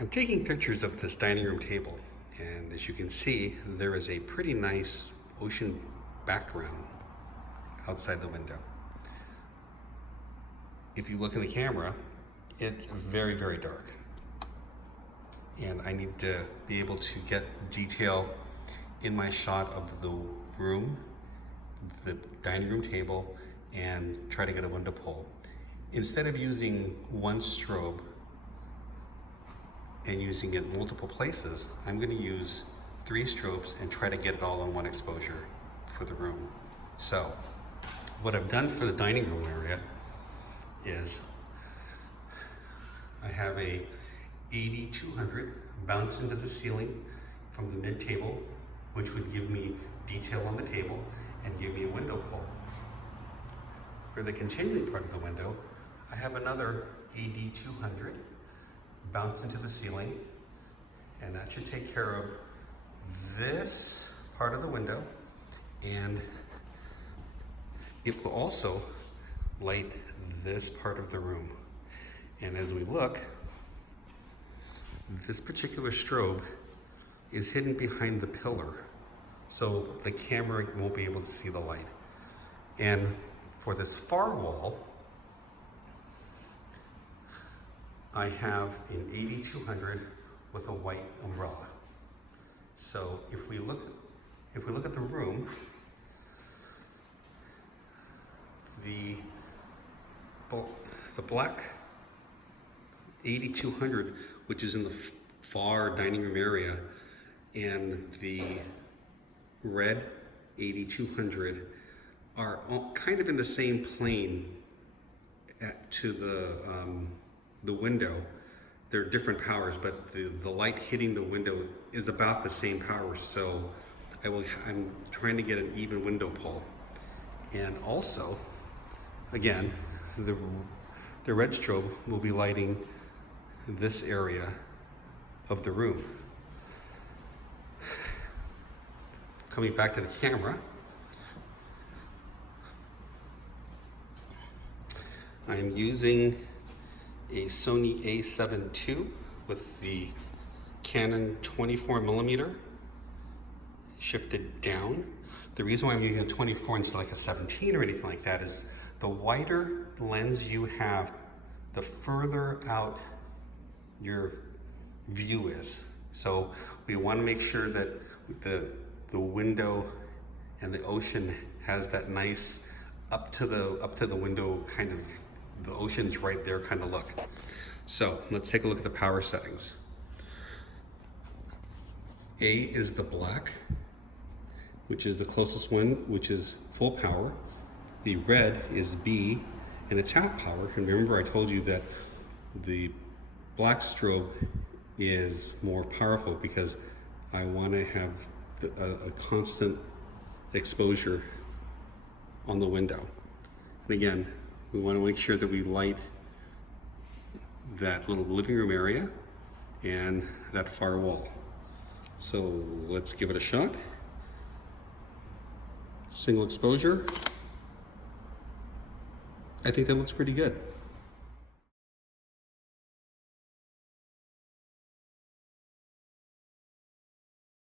I'm taking pictures of this dining room table, and as you can see, there is a pretty nice ocean background outside the window. If you look in the camera, it's very, very dark. And I need to be able to get detail in my shot of the room, the dining room table, and try to get a window pull. Instead of using one strobe and using it multiple places, I'm going to use 3 strobes and try to get it all in one exposure for the room. So what I've done for the dining room area is I have a 80-200 bounce into the ceiling from the mid table, which would give me detail on the table and give me a window pull. For the continuing part of the window, I have another AD200 bounce into the ceiling, and that should take care of this part of the window, and it will also light this part of the room. And as we look, this particular strobe is hidden behind the pillar, so the camera won't be able to see the light. And for this far wall, I have an 8200 with a white umbrella. So if we look at the room, the black 8200, which is in the far dining room area, and the red 8200 are all kind of in the same plane to the window. They're different powers, but the light hitting the window is about the same power. So I'm trying to get an even window pull. And also, again, the red strobe will be lighting this area of the room. Coming back to the camera, I'm using a Sony a7 II with the Canon 24mm shifted down. The reason why I'm using a 24 instead of like a 17 or anything like that is the wider lens you have, the further out your view is. So we want to make sure that the window and the ocean has that nice up to the window kind of, the ocean's right there kind of look. So let's take a look at the power settings. A is the black, which is the closest one, which is full power. The red is B, and it's half power. And remember, I told you that the black strobe is more powerful because I want to have a constant exposure on the window. And again, we want to make sure that we light that little living room area and that far wall. So let's give it a shot. Single exposure. I think that looks pretty good.